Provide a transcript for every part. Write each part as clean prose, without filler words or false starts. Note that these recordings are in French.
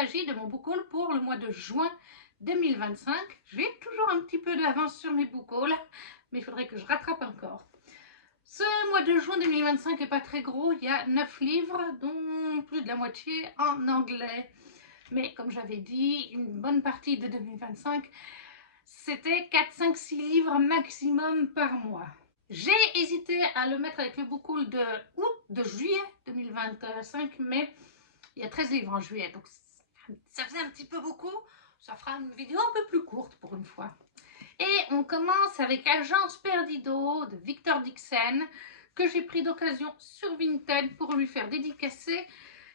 s'agit de mon book haul pour le mois de juin 2025. J'ai toujours un petit peu d'avance sur mes book hauls, mais il faudrait que je rattrape encore. Ce mois de juin 2025 n'est pas très gros, il y a 9 livres, dont plus de la moitié en anglais. Mais comme j'avais dit, une bonne partie de 2025, c'était 4, 5, 6 livres maximum par mois. J'ai hésité à le mettre avec le book haul de juillet 2025, mais il y a 13 livres en juillet, donc ça faisait un petit peu beaucoup. Ça fera une vidéo un peu plus courte pour une fois. Et on commence avec Agence Perdido de Victor Dixon, que j'ai pris d'occasion sur Vinted pour lui faire dédicacer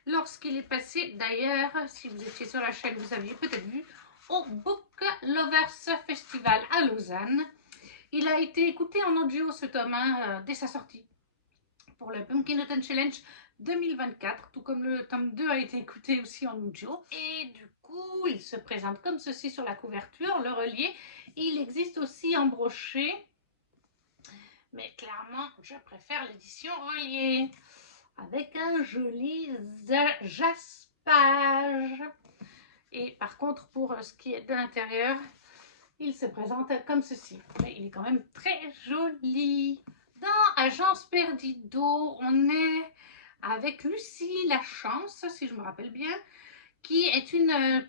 lorsqu'il est passé. D'ailleurs, si vous étiez sur la chaîne, vous aviez peut-être vu au Book Lovers Festival à Lausanne. Il a été écouté en audio ce tome 1 dès sa sortie pour le Pumpkin Autumn Challenge 2024, tout comme le tome 2 a été écouté aussi en audio. Et du coup, il se présente comme ceci sur la couverture, le relié. Il existe aussi en brochet, mais clairement, je préfère l'édition reliée, avec un joli jaspage. Et par contre, pour ce qui est de l'intérieur, il se présente comme ceci. Mais il est quand même très joli. Dans Agence Perdido, on est avec Lucie Lachance, si je me rappelle bien, qui est une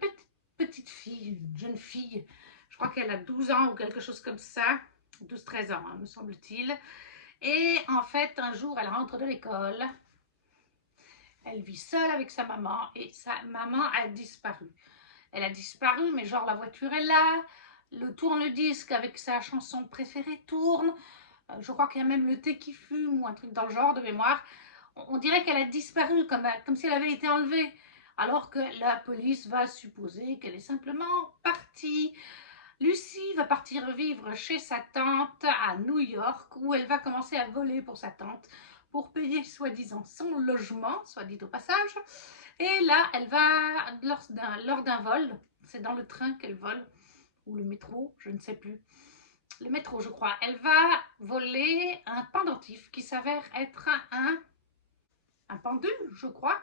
petite fille, une jeune fille. Je crois qu'elle a 12 ans ou quelque chose comme ça. 12-13 ans, hein, me semble-t-il. Et en fait, un jour, elle rentre de l'école. Elle vit seule avec sa maman et sa maman a disparu. Elle a disparu, mais genre la voiture est là. Le tourne-disque avec sa chanson préférée tourne. Je crois qu'il y a même le thé qui fume ou un truc dans le genre de mémoire. On dirait qu'elle a disparu comme si elle avait été enlevée. Alors que la police va supposer qu'elle est simplement partie. Lucie va partir vivre chez sa tante à New York, où elle va commencer à voler pour sa tante pour payer soi-disant son logement, soit dit au passage. Et là, elle va, lors d'un vol, c'est dans le train qu'elle vole, ou le métro, je ne sais plus, le métro je crois, elle va voler un pendentif qui s'avère être un pendule, je crois,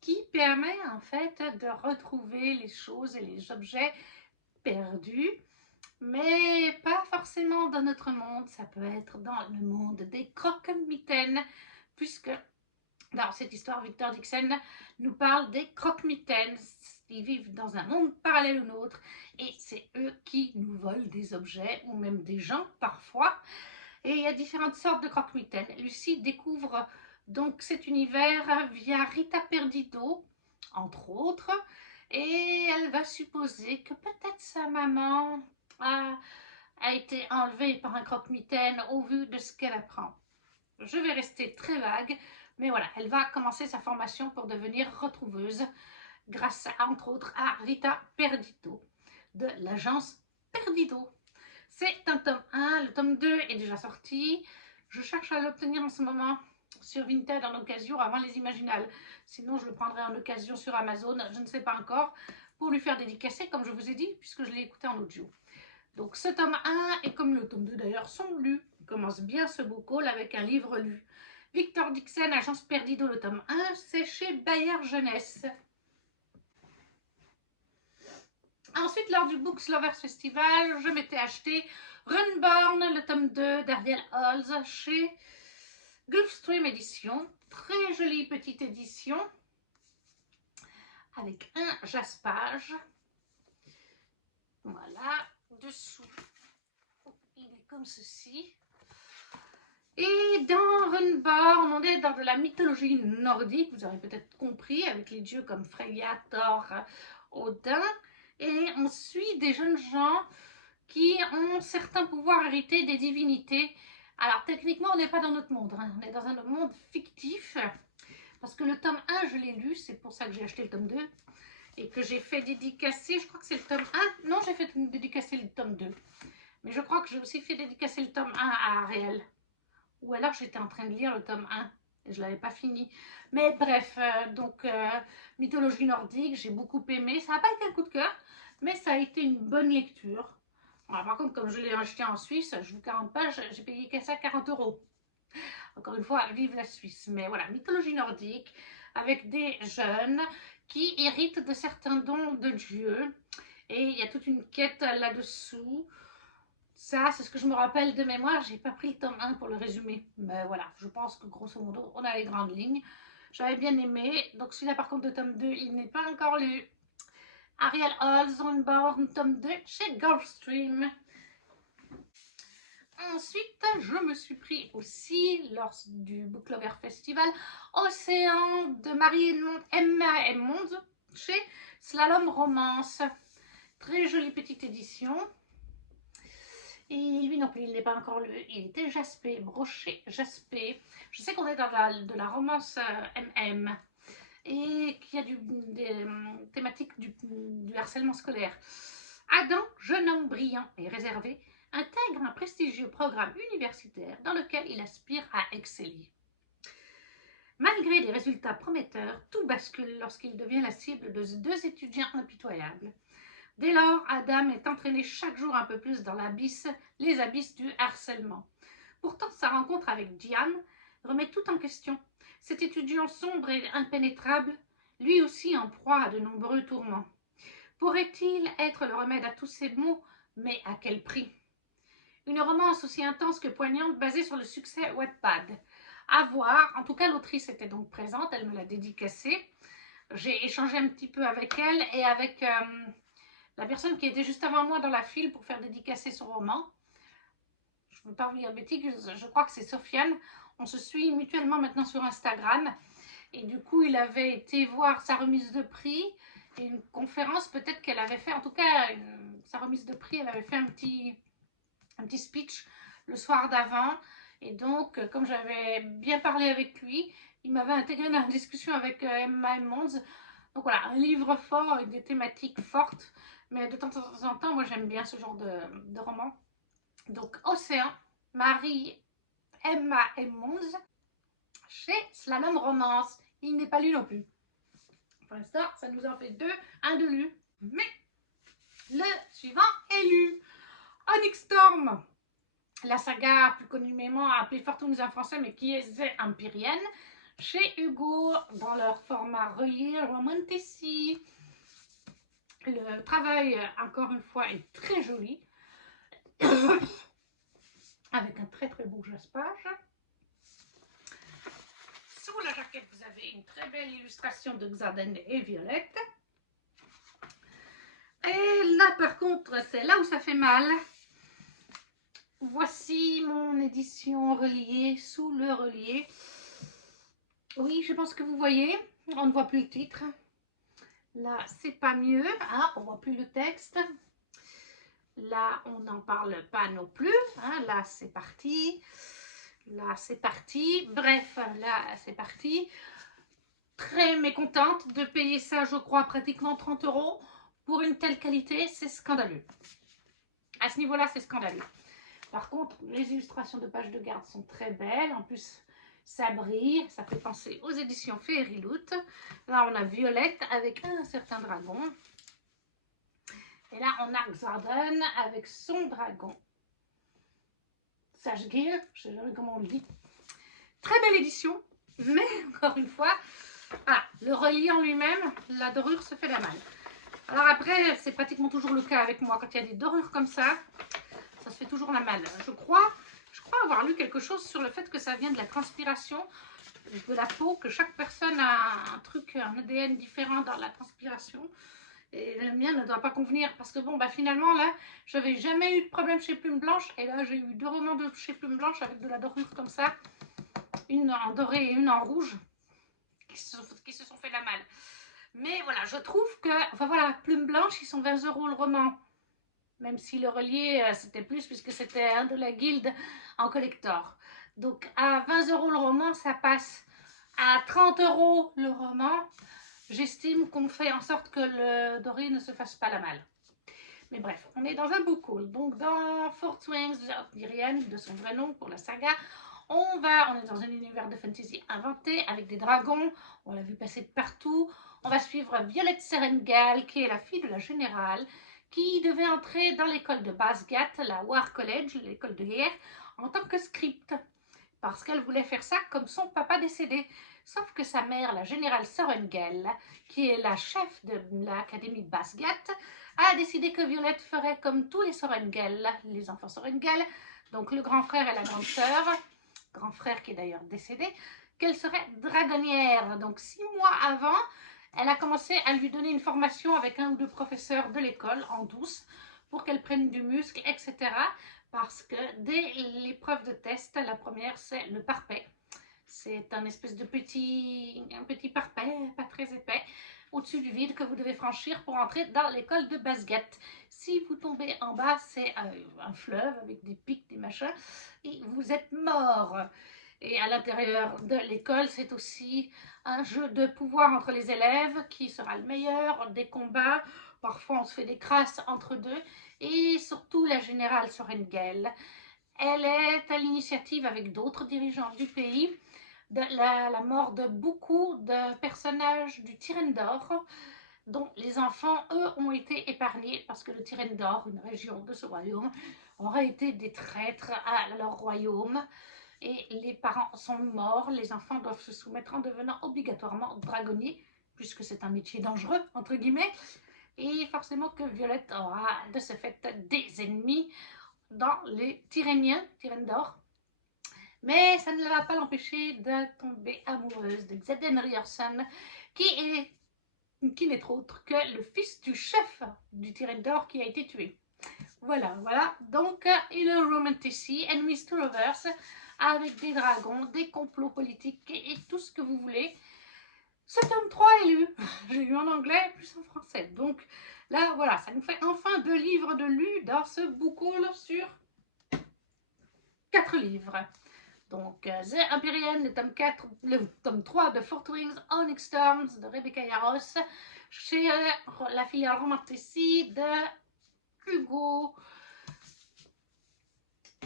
qui permet en fait de retrouver les choses et les objets perdus, mais pas forcément dans notre monde, ça peut être dans le monde des croque-mitaines, puisque dans cette histoire, Victor Dixon nous parle des croque-mitaines. Ils vivent dans un monde parallèle au nôtre et c'est eux qui nous volent des objets ou même des gens parfois. Et il y a différentes sortes de croque-mitaines. Lucie découvre donc cet univers via Rita Perdido, entre autres, et elle va supposer que peut-être sa maman a été enlevée par un croque-mitaine au vu de ce qu'elle apprend. Je vais rester très vague, mais voilà, elle va commencer sa formation pour devenir retrouveuse grâce à, entre autres, à Rita Perdido de l'agence Perdido. C'est un tome 1, le tome 2 est déjà sorti. Je cherche à l'obtenir en ce moment sur Vinted en occasion avant les Imaginales. Sinon, je le prendrai en occasion sur Amazon, je ne sais pas encore, pour lui faire dédicacer, comme je vous ai dit, puisque je l'ai écouté en audio. Donc ce tome 1, et comme le tome 2 d'ailleurs, sont lus. Il commence bien ce book haul avec un livre lu. Victor Dixon, Agence Perdido, le tome 1, c'est chez Bayard Jeunesse. Ensuite, lors du Books Lovers Festival, je m'étais acheté Runborn, le tome 2 d'Ariel Holz chez Gulfstream Édition. Très jolie petite édition avec un jaspage. Voilà, dessous, il est comme ceci. Et dans Runborn, on est dans de la mythologie nordique, vous aurez peut-être compris, avec les dieux comme Freya, Thor, Odin. Et on suit des jeunes gens qui ont certains pouvoirs hérités des divinités. Alors techniquement, on n'est pas dans notre monde, hein. On est dans un monde fictif. Parce que le tome 1, je l'ai lu, c'est pour ça que j'ai acheté le tome 2. Et que j'ai fait dédicacer, je crois que c'est le tome 1. Non, j'ai fait dédicacer le tome 2. Mais je crois que j'ai aussi fait dédicacer le tome 1 à Ariel. Ou alors j'étais en train de lire le tome 1 et je ne l'avais pas fini. Mais bref, mythologie nordique, j'ai beaucoup aimé. Ça n'a pas été un coup de cœur, mais ça a été une bonne lecture. Alors, par contre, comme je l'ai acheté en Suisse, je vous garantis pas, j'ai payé qu'à ça 40 €. Encore une fois, vive la Suisse. Mais voilà, mythologie nordique, avec des jeunes qui hérite de certains dons de Dieu. Et il y a toute une quête là-dessous. Ça, c'est ce que je me rappelle de mémoire. J'ai pas pris le tome 1 pour le résumer. Mais voilà, je pense que grosso modo, on a les grandes lignes. J'avais bien aimé. Donc celui-là, par contre, de tome 2, il n'est pas encore lu. Ariel Hall, Zornborn, tome 2, chez Gulfstream. Ensuite, je me suis pris aussi, lors du Book Lover Festival, Océan de Emma Edmonds, chez Slalom Romance. Très jolie petite édition. Et lui non plus, il n'est pas encore lu. Il était jaspé, broché, jaspé. Je sais qu'on est dans de la romance MM et qu'il y a des thématiques du harcèlement scolaire. Adam, jeune homme brillant et réservé, intègre un prestigieux programme universitaire dans lequel il aspire à exceller. Malgré des résultats prometteurs, tout bascule lorsqu'il devient la cible de deux étudiants impitoyables. Dès lors, Adam est entraîné chaque jour un peu plus dans les abysses du harcèlement. Pourtant, sa rencontre avec Diane remet tout en question. Cet étudiant sombre et impénétrable, lui aussi en proie à de nombreux tourments. Pourrait-il être le remède à tous ces maux, mais à quel prix? Une romance aussi intense que poignante, basée sur le succès Wattpad. À voir. En tout cas, l'autrice était donc présente, elle me l'a dédicacée. J'ai échangé un petit peu avec elle et avec la personne qui était juste avant moi dans la file pour faire dédicacer son roman. Je ne veux pas vous dire bêtise, je crois que c'est Sofiane. On se suit mutuellement maintenant sur Instagram. Et du coup, il avait été voir sa remise de prix. Et une conférence peut-être qu'elle avait fait, en tout cas, sa remise de prix, elle avait fait un petit speech le soir d'avant. Et donc, comme j'avais bien parlé avec lui, il m'avait intégré dans la discussion avec Emma Edmonds. Donc voilà, un livre fort avec des thématiques fortes. Mais de temps en temps, moi j'aime bien ce genre de roman. Donc Océan, Emma Edmonds, chez Slalom Romance. Il n'est pas lu non plus. Pour l'instant, ça nous en fait deux, un de lu. Mais le suivant est lu. Onyx Storm, la saga plus communément appelée Fortunes en français, mais qui est The Empyrean, chez Hugo, dans leur format relié Romantasy. Le travail, encore une fois, est très joli, avec un très très beau jaspage. Sous la jaquette, vous avez une très belle illustration de Xarden et Violette. Et là, par contre, c'est là où ça fait mal. Voici mon édition reliée, sous le relié. Oui, je pense que vous voyez, on ne voit plus le titre. Là, c'est pas mieux. Ah, on voit plus le texte. Là, on n'en parle pas non plus. Hein, là, c'est parti. Là, c'est parti. Bref, là, c'est parti. Très mécontente de payer ça, je crois, pratiquement 30 € pour une telle qualité. C'est scandaleux. À ce niveau-là, c'est scandaleux. Par contre, les illustrations de pages de garde sont très belles. En plus, ça brille. Ça fait penser aux éditions Fairyloot. Là, on a Violette avec un certain dragon. Et là, on a Xarden avec son dragon. Sashgir, je ne sais jamais comment on le dit. Très belle édition. Mais, encore une fois, voilà, le relié en lui-même, la dorure se fait la malle. Alors après, c'est pratiquement toujours le cas avec moi. Quand il y a des dorures comme ça se fait toujours la malle. Je crois avoir lu quelque chose sur le fait que ça vient de la transpiration de la peau, que chaque personne a un truc, un ADN différent dans la transpiration. Et le mien ne doit pas convenir parce que bon, bah finalement là, j'avais jamais eu de problème chez Plume Blanche. Et là, j'ai eu 2 romans de chez Plume Blanche avec de la dorure comme ça. Une en doré et une en rouge qui se sont fait la malle. Mais voilà, je trouve que, enfin voilà, Plume Blanche, ils sont 20 € le roman. Même si le relié, c'était plus puisque c'était un de la guilde en collector. Donc à 20 € le roman, ça passe. À 30 € le roman, j'estime qu'on fait en sorte que le doré ne se fasse pas la malle. Mais bref, on est dans un book haul. Donc dans Fortunes of Dirian, de son vrai nom pour la saga, on est dans un univers de fantasy inventé avec des dragons. On l'a vu passer de partout. On va suivre Violette Serengal, qui est la fille de la générale, qui devait entrer dans l'école de Basgat, la War College, l'école de guerre, en tant que script. parce qu'elle voulait faire ça comme son papa décédé. Sauf que sa mère, la générale Sorengel, qui est la chef de l'académie Basgat, a décidé que Violette ferait comme tous les Sorengel, les enfants Sorengel, donc le grand frère et la grande sœur, grand frère qui est d'ailleurs décédé, qu'elle serait dragonnière. Donc 6 mois avant, elle a commencé à lui donner une formation avec un ou deux professeurs de l'école en douce pour qu'elle prenne du muscle, etc. Parce que dès l'épreuve de test, la première c'est le parpet. C'est un espèce de petit parpet, pas très épais, au-dessus du vide que vous devez franchir pour entrer dans l'école de Basgat. Si vous tombez en bas, c'est un fleuve avec des pics, des machins, et vous êtes mort. Et à l'intérieur de l'école, c'est aussi un jeu de pouvoir entre les élèves, qui sera le meilleur, des combats, parfois on se fait des crasses entre deux, et surtout la générale Sorengel. Elle est à l'initiative avec d'autres dirigeants du pays de la mort de beaucoup de personnages du Tyrendor, dont les enfants, eux, ont été épargnés parce que le Tyrendor, une région de ce royaume, aurait été des traîtres à leur royaume. Et les parents sont morts, les enfants doivent se soumettre en devenant obligatoirement dragonniers, puisque c'est un métier dangereux, entre guillemets. Et forcément que Violette aura de ce fait des ennemis dans les Tyréniens, Tyrendor. Mais ça ne va pas l'empêcher de tomber amoureuse de Xaden Ryerson, qui n'est autre que le fils du chef du Tyrendor qui a été tué. Voilà. Donc, une romantasy, enemies to lovers, avec des dragons, des complots politiques et tout ce que vous voulez. Ce tome 3 est lu. J'ai lu en anglais plus en français. Donc là, voilà, ça nous fait enfin 2 livres de lus dans ce book haul sur 4 livres. Donc, The Empyrean, le tome 4, le tome 3 de Four Wings, Onyx Storms de Rebecca Yarros, chez la filiale Romantasy de Hugo.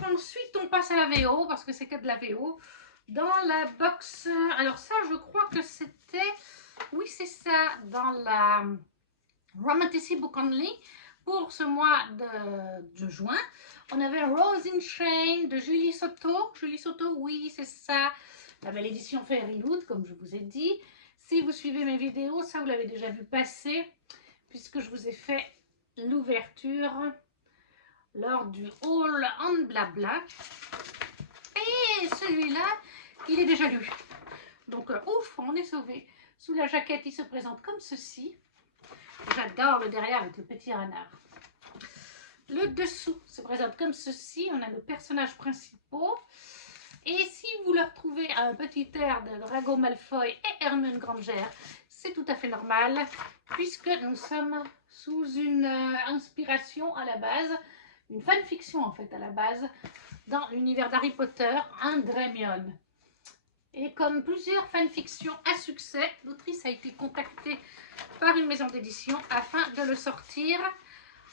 Ensuite, on passe à la VO, parce que c'est que de la VO. Dans la box, alors ça, je crois que c'était, oui, c'est ça, dans la Romantasy Book Only, pour ce mois de juin. On avait Rose in Chain de Julie Soto. Julie Soto, oui, c'est ça. La belle édition Fairyloot, comme je vous ai dit. Si vous suivez mes vidéos, ça vous l'avez déjà vu passer, puisque je vous ai fait l'ouverture lors du haul en blabla. Et celui-là, il est déjà lu. Donc, ouf, on est sauvé. Sous la jaquette, il se présente comme ceci. J'adore le derrière avec le petit renard. Le dessous se présente comme ceci. On a nos personnages principaux. Et si vous leur trouvez un petit air de Drago Malfoy et Hermione Granger, c'est tout à fait normal, puisque nous sommes sous une inspiration à la base, une fanfiction en fait à la base, dans l'univers d'Harry Potter, un Dramion. Et comme plusieurs fanfictions à succès, l'autrice a été contactée par une maison d'édition afin de le sortir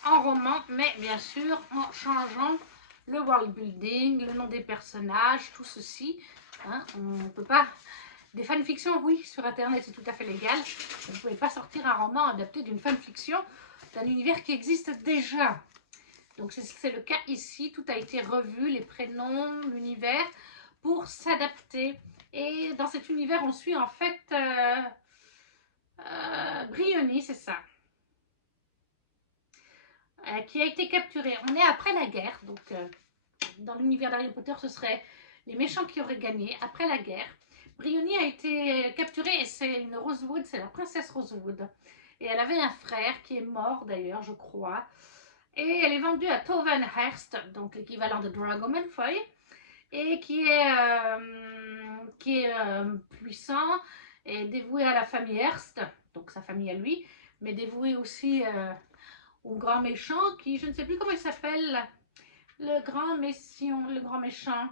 en roman, mais bien sûr en changeant le world building, le nom des personnages, tout ceci. Hein, on ne peut pas... Des fanfictions, oui, sur internet c'est tout à fait légal. Vous ne pouvez pas sortir un roman adapté d'une fanfiction d'un univers qui existe déjà. Donc c'est le cas ici, tout a été revu, les prénoms, l'univers, pour s'adapter. Et dans cet univers, on suit en fait Briony, c'est ça, qui a été capturé. On est après la guerre, donc dans l'univers d'Harry Potter, ce serait les méchants qui auraient gagné après la guerre. Briony a été capturée et c'est une Rosewood, c'est la princesse Rosewood. Et elle avait un frère qui est mort d'ailleurs, je crois. Et elle est vendue à Tauvenhurst, donc l'équivalent de Drago Malfoy, et qui est puissant et dévoué à la famille Hearst, donc sa famille à lui, mais dévoué aussi au grand méchant qui, je ne sais plus comment il s'appelle, le grand méchant.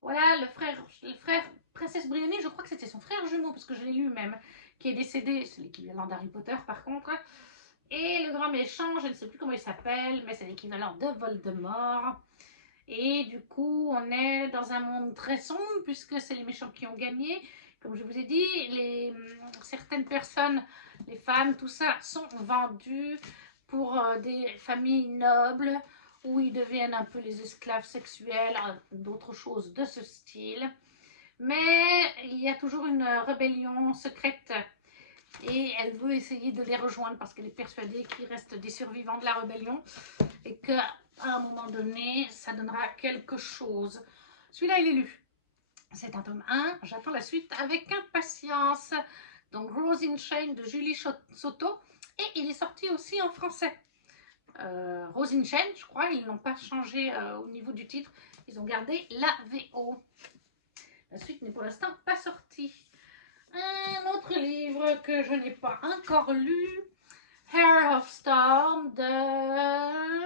Voilà, le frère princesse Briony, je crois que c'était son frère jumeau, parce que je l'ai lu même, qui est décédé, c'est l'équivalent d'Harry Potter par contre. Et le grand méchant, je ne sais plus comment il s'appelle, mais c'est l'équivalent de Voldemort. Et du coup, on est dans un monde très sombre, puisque c'est les méchants qui ont gagné. Comme je vous ai dit, certaines personnes, les femmes, tout ça, sont vendues pour des familles nobles où ils deviennent un peu les esclaves sexuels, d'autres choses de ce style. Mais il y a toujours une rébellion secrète et elle veut essayer de les rejoindre parce qu'elle est persuadée qu'il reste des survivants de la rébellion et qu'à un moment donné, ça donnera quelque chose. Celui-là, il est lu. C'est un tome 1. J'attends la suite avec impatience. Donc, Rose in Chains de Julie Soto. Et il est sorti aussi en français. Rose in Chains, je crois, ils n'ont pas changé au niveau du titre. Ils ont gardé la VO. La suite n'est pour l'instant pas sortie. Un autre livre que je n'ai pas encore lu, Hair of Storm de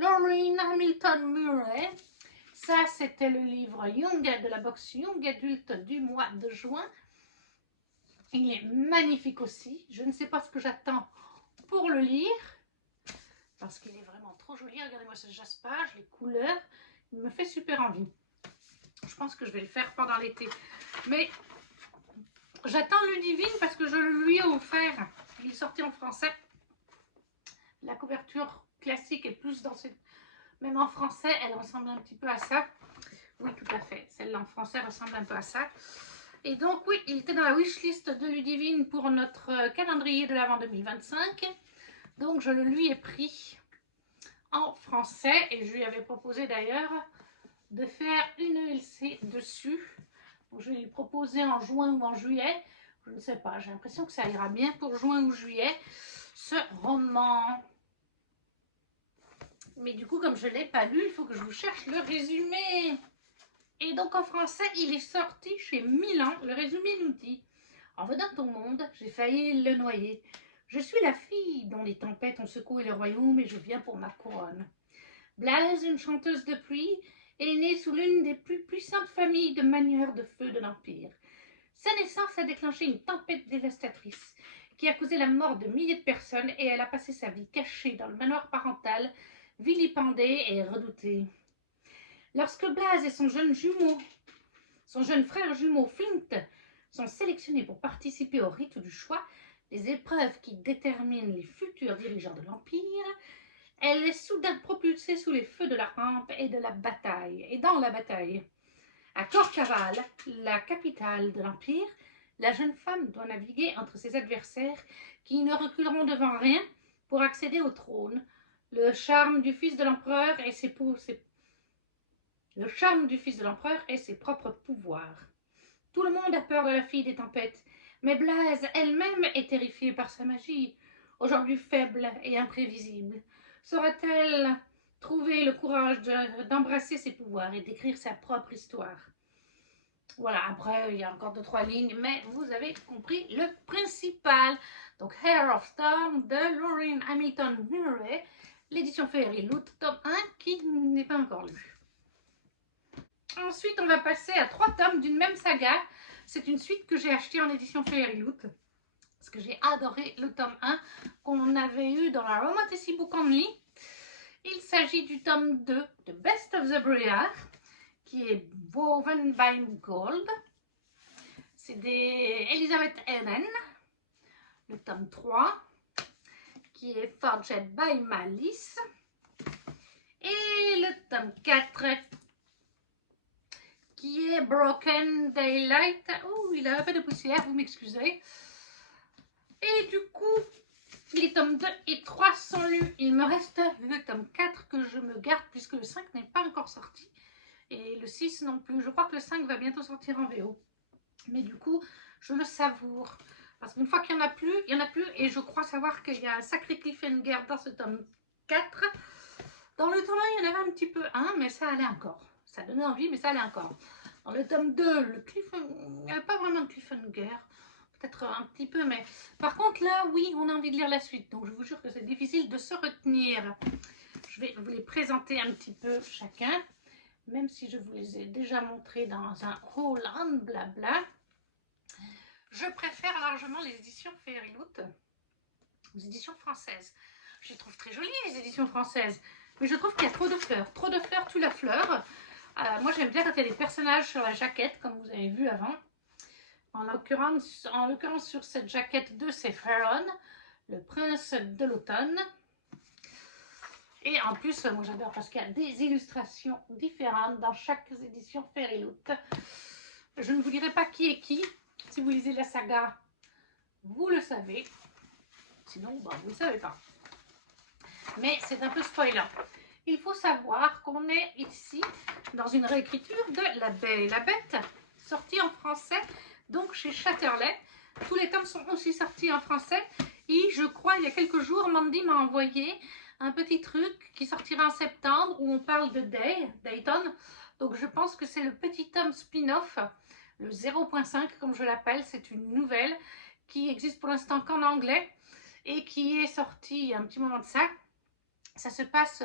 Lorraine Hamilton Murray. Ça, c'était le livre Young de la box Young Adulte du mois de juin. Il est magnifique aussi. Je ne sais pas ce que j'attends pour le lire parce qu'il est vraiment trop joli. Regardez-moi ce jaspage, les couleurs. Il me fait super envie. Je pense que je vais le faire pendant l'été. Mais j'attends Ludivine parce que je le lui ai offert. Il est sorti en français. La couverture classique est plus dans cette... Même en français, elle ressemble un petit peu à ça. Oui, tout à fait. Celle-là en français ressemble un peu à ça. Et donc, oui, il était dans la wishlist de Ludivine pour notre calendrier de l'Avent 2025. Donc, je le lui ai pris en français. Et je lui avais proposé d'ailleurs de faire une ELC dessus. Donc, je vais lui proposer en juin ou en juillet. Je ne sais pas, j'ai l'impression que ça ira bien pour juin ou juillet, ce roman. Mais du coup, comme je ne l'ai pas lu, il faut que je vous cherche le résumé. Et donc en français, il est sorti chez Milan. Le résumé nous dit: en venant au monde, j'ai failli le noyer. Je suis la fille dont les tempêtes ont secoué le royaume et je viens pour ma couronne. Blaise, une chanteuse de pluie, est née sous l'une des plus puissantes familles de manieurs de feu de l'Empire. Sa naissance a déclenché une tempête dévastatrice qui a causé la mort de milliers de personnes et elle a passé sa vie cachée dans le manoir parental, vilipendée et redoutée. Lorsque Blaise et son jeune frère jumeau Flint sont sélectionnés pour participer au rite du choix, les épreuves qui déterminent les futurs dirigeants de l'Empire, elle est soudain propulsée sous les feux de la rampe et dans la bataille. À Corcaval, la capitale de l'Empire, la jeune femme doit naviguer entre ses adversaires qui ne reculeront devant rien pour accéder au trône. Le charme du fils de l'empereur et ses propres pouvoirs. Tout le monde a peur de la fille des tempêtes, mais Blaise elle-même est terrifiée par sa magie. Aujourd'hui faible et imprévisible, saura-t-elle trouver le courage d'embrasser ses pouvoirs et d'écrire sa propre histoire? Voilà, après, il y a encore 2-3 lignes, mais vous avez compris le principal. Donc, Hair of Storm de Lorraine Hamilton Murray, l'édition Fairyloot, tome 1, qui n'est pas encore lu. Ensuite, on va passer à 3 tomes d'une même saga. C'est une suite que j'ai achetée en édition Fairyloot, parce que j'ai adoré le tome 1 qu'on avait eu dans la Romanticy Book Only. Il s'agit du tome 2 de Best of the Briar, qui est Woven by Gold. C'est des Elizabeth Ellen. Le tome 3, qui est Forged by Malice. Et le tome 4, qui est Broken Daylight. Oh, il a un peu de poussière, vous m'excusez. Et du coup, les tomes 2 et 3 sont lus. Il me reste le tome 4 que je me garde puisque le 5 n'est pas encore sorti. Et le 6 non plus. Je crois que le 5 va bientôt sortir en VO. Mais du coup, je le savoure. Parce qu'une fois qu'il n'y en a plus, il n'y en a plus. Et je crois savoir qu'il y a un sacré cliffhanger dans ce tome 4. Dans le tome 1, il y en avait un petit peu un, mais ça allait encore. Ça donnait envie, mais ça allait encore. Dans le tome 2, il n'y avait pas vraiment de cliffhanger. Peut-être un petit peu, mais... Par contre, là, oui, on a envie de lire la suite. Donc, je vous jure que c'est difficile de se retenir. Je vais vous les présenter un petit peu chacun. Même si je vous les ai déjà montrés dans un haul en blabla. Je préfère largement les éditions Fairyloot aux éditions françaises. Je les trouve très jolies, les éditions françaises. Mais je trouve qu'il y a trop de fleurs. Trop de fleurs tue la fleur. Moi, j'aime bien quand il y a des personnages sur la jaquette, comme vous avez vu avant. En l'occurrence, sur cette jaquette de c'est Faron, le prince de l'automne. Et en plus, moi j'adore parce qu'il y a des illustrations différentes dans chaque édition Fairyloot. Je ne vous dirai pas qui est qui. Si vous lisez la saga, vous le savez. Sinon, bah, vous ne le savez pas. Mais c'est un peu spoilant. Il faut savoir qu'on est ici dans une réécriture de La Belle et la Bête, sortie en français, donc chez Chatterley. Tous les tomes sont aussi sortis en français. Et je crois, il y a quelques jours, Mandy m'a envoyé un petit truc qui sortira en septembre où on parle de Dayton. Donc je pense que c'est le petit tome spin-off, le 0.5 comme je l'appelle. C'est une nouvelle qui existe pour l'instant qu'en anglais et qui est sortie il y a un petit moment de ça. Ça se passe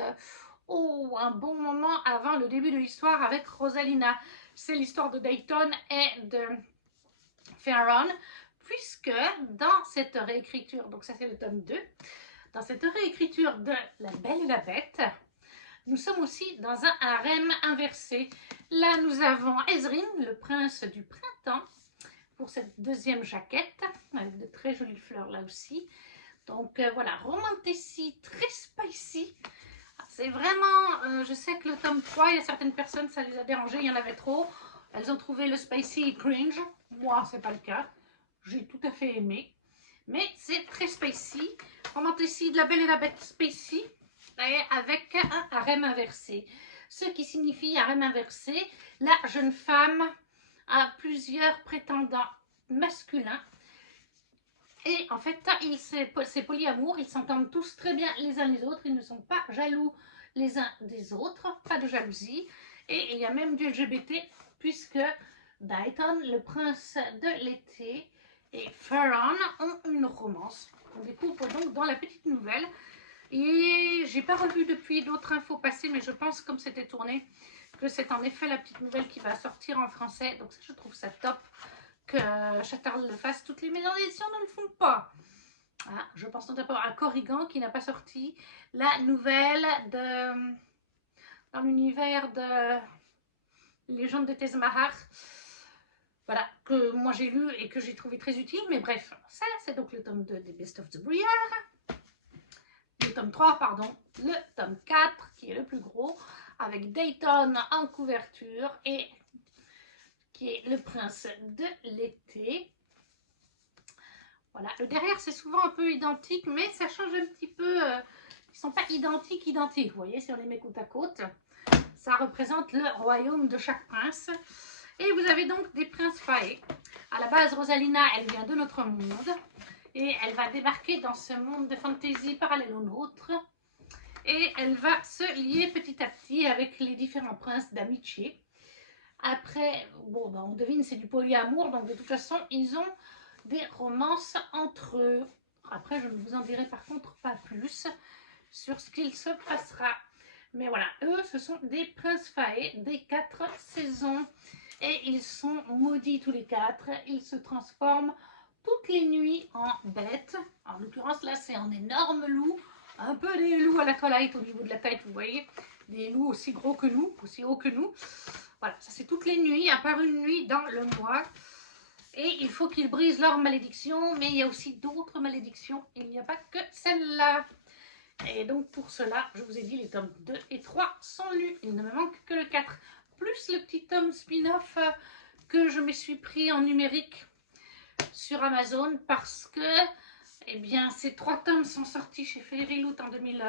un bon moment avant le début de l'histoire avec Rosalina. C'est l'histoire de Dayton et de Faron, puisque dans cette réécriture, donc ça c'est le tome 2, dans cette réécriture de La Belle et la Bête, nous sommes aussi dans un harem inversé. Là nous avons Ezrin, le prince du printemps, pour cette deuxième jaquette, avec de très jolies fleurs là aussi. Donc voilà, romantécie, très spicy. C'est vraiment, je sais que le tome 3, il y a certaines personnes, ça les a dérangées, il y en avait trop. Elles ont trouvé le spicy cringe. Moi, c'est pas le cas. J'ai tout à fait aimé. Mais c'est très spicy. Romantécie de La Belle et la Bête spicy, avec un harem inversé. Ce qui signifie harem inversé, la jeune femme a plusieurs prétendants masculins. Et en fait, c'est polyamour, ils s'entendent tous très bien les uns les autres, ils ne sont pas jaloux les uns des autres, pas de jalousie. Et il y a même du LGBT, puisque Dayton, le prince de l'été, et Faron ont une romance. On découvre donc dans la petite nouvelle. Et j'ai pas revu depuis d'autres infos passées, mais je pense, comme c'était tourné, que c'est en effet la petite nouvelle qui va sortir en français. Donc ça, je trouve ça top que Chatterley le fasse. Toutes les maisons d'édition ne le font pas. Ah, je pense notamment à Corrigan qui n'a pas sorti la nouvelle dans l'univers de Légende de Tezmahar. Voilà, que moi j'ai lu et que j'ai trouvé très utile. Mais bref, ça c'est donc le tome 2 des Best of the Briar. Le tome 3, pardon. Le tome 4 qui est le plus gros, avec Dayton en couverture et qui est le prince de l'été. Voilà, le derrière c'est souvent un peu identique, mais ça change un petit peu. Ils ne sont pas identiques, vous voyez, si on les met côte à côte. Ça représente le royaume de chaque prince. Et vous avez donc des princes faées. À la base, Rosalina, elle vient de notre monde. Et elle va débarquer dans ce monde de fantasy parallèle au nôtre. Et elle va se lier petit à petit avec les différents princes d'amitié. Après, bon, ben on devine, c'est du polyamour, donc de toute façon, ils ont des romances entre eux. Après, je ne vous en dirai par contre pas plus sur ce qu'il se passera. Mais voilà, eux, ce sont des princes faées des 4 saisons. Et ils sont maudits tous les 4. Ils se transforment toutes les nuits en bêtes. En l'occurrence, là, c'est un énorme loup. Un peu des loups à la Twilight au niveau de la tête, vous voyez. Des loups aussi gros que nous, aussi hauts que nous. Voilà, ça c'est toutes les nuits, à part une nuit dans le mois. Et il faut qu'ils brisent leur malédiction, mais il y a aussi d'autres malédictions. Il n'y a pas que celle-là. Et donc pour cela, je vous ai dit, les tomes 2 et 3 sont lus. Il ne me manque que le 4. Plus le petit tome spin-off que je me suis pris en numérique sur Amazon parce que, eh bien, ces 3 tomes sont sortis chez Fairyloot en 2000.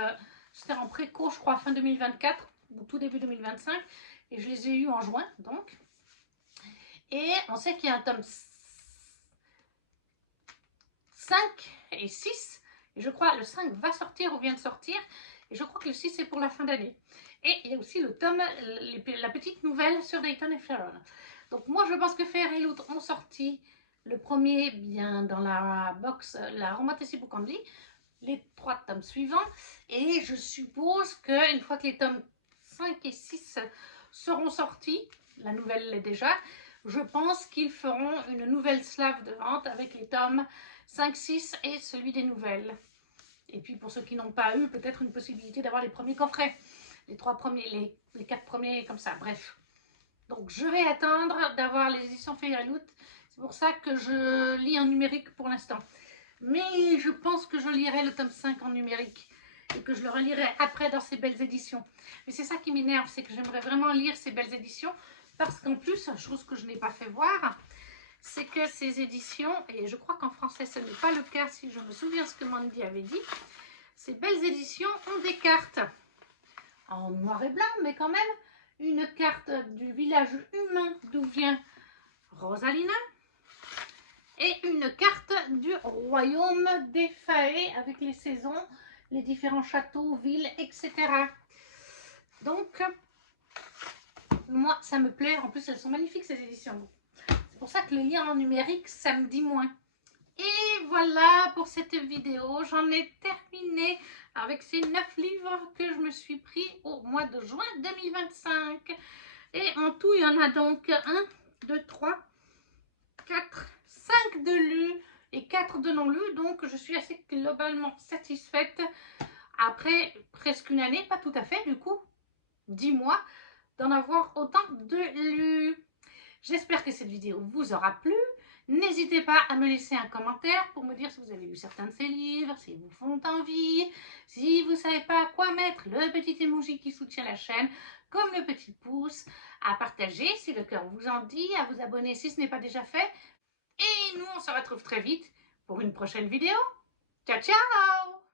C'était en préco, je crois, fin 2024 ou tout début 2025. Et je les ai eus en juin, donc. Et on sait qu'il y a un tome 5 et 6. Et je crois que le 5 va sortir ou vient de sortir. Et je crois que le 6 est pour la fin d'année. Et il y a aussi le tome, la petite nouvelle sur Dayton et Faron. Donc moi, je pense que Fairyloot ont sorti le premier bien dans la box, la Romantasy Book Only, les 3 tomes suivants. Et je suppose qu'une fois que les tomes 5 et 6 seront sortis, la nouvelle l'est déjà, je pense qu'ils feront une nouvelle slave de vente avec les tomes 5, 6 et celui des nouvelles. Et puis pour ceux qui n'ont pas eu, peut-être une possibilité d'avoir les premiers coffrets. Les 3 premiers, les 4 premiers comme ça, bref. Donc je vais attendre d'avoir les éditions Fairyloot. C'est pour ça que je lis en numérique pour l'instant. Mais je pense que je lirai le tome 5 en numérique. et que je le relirai après dans ces belles éditions. Mais c'est ça qui m'énerve, c'est que j'aimerais vraiment lire ces belles éditions parce qu'en plus, chose que je n'ai pas fait voir, c'est que ces éditions, et je crois qu'en français ce n'est pas le cas si je me souviens ce que Mandy avait dit, ces belles éditions ont des cartes en noir et blanc, mais quand même une carte du village humain d'où vient Rosalina et une carte du royaume des Fae avec les saisons, les différents châteaux, villes, etc. Donc, moi, ça me plaît. En plus, elles sont magnifiques, ces éditions. C'est pour ça que les liens en numérique, ça me dit moins. Et voilà pour cette vidéo. J'en ai terminé avec ces 9 livres que je me suis pris au mois de juin 2025. Et en tout, il y en a donc 1, 2, 3, 4, 5 de lus et 4 de non lus. Donc, je suis assez globalement satisfaite. Après presque une année, pas tout à fait, du coup, 10 mois, d'en avoir autant de lus. J'espère que cette vidéo vous aura plu. N'hésitez pas à me laisser un commentaire pour me dire si vous avez lu certains de ces livres, s'ils vous font envie, si vous ne savez pas quoi mettre, le petit emoji qui soutient la chaîne, comme le petit pouce, à partager si le cœur vous en dit, à vous abonner si ce n'est pas déjà fait. Et nous, on se retrouve très vite pour une prochaine vidéo. Ciao, ciao!